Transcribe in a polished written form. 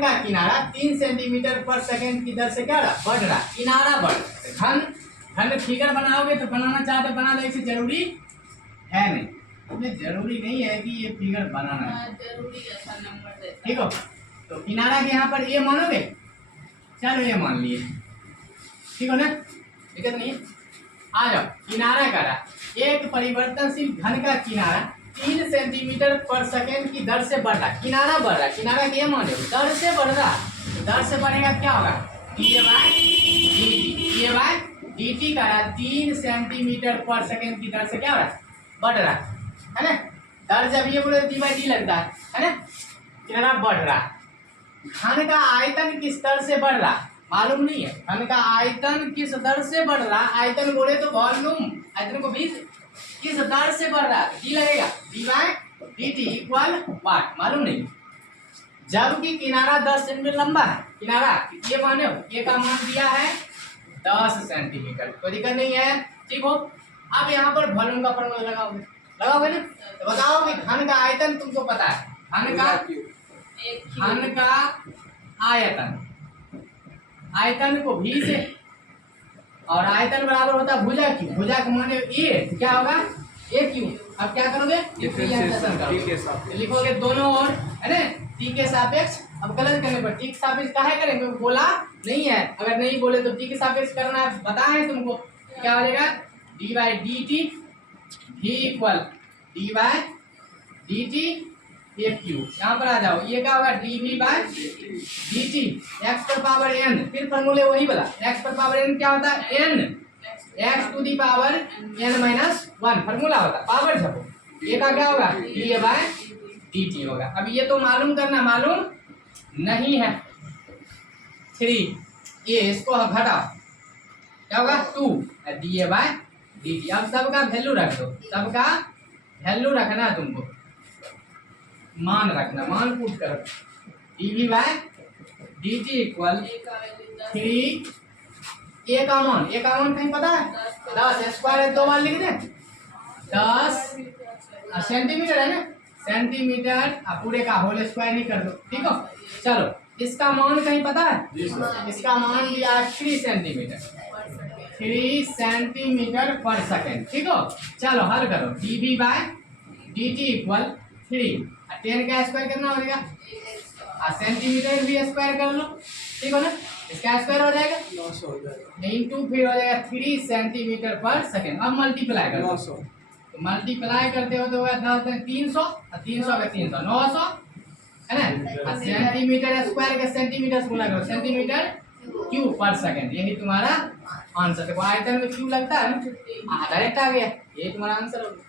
का किनारा 3 सेंटीमीटर पर सेकंड की दर से क्या रहा, बढ़ रहा, किनारा बढ़ रहा। घन घन फिगर बनाओगे तो बनाना चाहते बना दो, इसे जरूरी है नहीं, इसमें जरूरी नहीं है कि ये फिगर बनाना है, जरूरी अच्छा नंबर दे। ठीक हो। तो किनारा के यहाँ पर ये मानोगे, चलो ये मान लिए, ठीक हो ना, दिक्कत नहीं है। आ जाओ, किनारा का रहा एक परिवर्तनशील घन का किनारा 3 सेंटीमीटर पर सेकंड की दर से बढ़ रहा, किनारा बढ़ रहा, किनारा के माने दर से बढ़ रहा, दर से बढ़ेगा क्या होगा, डी टी का रहा 3 सेंटीमीटर पर सेकंड की दर से क्या हो रहा, बढ़ रहा है ना। दर जब ये बोले डी बाई डी लगता है ना, किनारा बढ़ रहा। घन का आयतन किस दर से बढ़ रहा मालूम नहीं है, घन का आयतन किस दर से बढ़ रहा, आयतन बोले तो वॉल्यूम, आयतन को भी किस दर से बढ़ रहा है, डी लगेगा, D by D T equal what, मालूम नहीं। जबकि किनारा 10 सेंटीमीटर लंबा है, किनारा ये माने हो, ये का मान दिया है 10 सेंटीमीटर, कोई दिक्कत नहीं है, ठीक हो। अब यहाँ पर वॉल्यूम का फॉर्मूला लगाओगे, लगाओगे ना, तो बताओ कि घन का आयतन तुमको पता है, घन का आयतन, आयतन को भी से, और आयतन बराबर होता है भुजा की, भुजा के माने ए, क्या होगा ए क्यू। अब क्या करोगे, लिखोगे दोनों ओर है ना, टी के सापेक्ष। अब गलत करने पर टी के सापेक्ष काहे करेंगे, बोला नहीं है, अगर नहीं बोले तो टी के सापेक्ष करना है, बताएं तुमको क्या हो जाएगा, डी बाई डी टी भी equal d by D t a q. यहाँ पर आ जाओ, ये क्या होगा d v by D t x पर पावर एन, फिर फॉर्मूले वही बोला, एक्स पर पावर एन क्या होता है, n x to the power n minus 1 formula होता है, पावर छपो, ये का क्या होगा d a by D t होगा। अब ये तो मालूम करना, मालूम नहीं है 3 ये, इसको घटाओ क्या होगा 2 D a by D T. अब सबका वैल्यू रख दो, सबका वैल्यू रखना है तुमको, मान रखना, मान पुट करो, d v by D T equal 3 a का मान, ए का मान कहीं पता है 10 स्क्वायर है, 2 बार लिख दे 10 सेंटीमीटर है ना, सेंटीमीटर पूरे का होल स्क्वायर नहीं कर दो, ठीक हो। चलो इसका मान कहीं पता है, इसका मान दिया 3 सेंटीमीटर, 3 सेंटीमीटर पर सेकेंड, ठीक हो। चलो हल करो, d v by D T equal 3, 10 का स्क्वायर करना होगा, सेंटीमीटर भी स्क्वायर कर लो, ठीक हो ना, इसका स्क्वायर हो जाएगा 900 इंटू फिर हो जाएगा 3 सेंटीमीटर पर सेकेंड। अब मल्टीप्लाई कर 900, तो मल्टीप्लाई करते हो तो होगा 10 300 और 300 का 300 900 है ना, सेंटीमीटर स्क्वायर का सेंटीमीटर गुना करो, सेंटीमीटर क्यूब पर सेकेंड, यही तुम्हारा आंसर। देखो आयतन में क्यूब लगता है ना, डायरेक्ट आ गया, ये तुम्हारा आंसर होगा।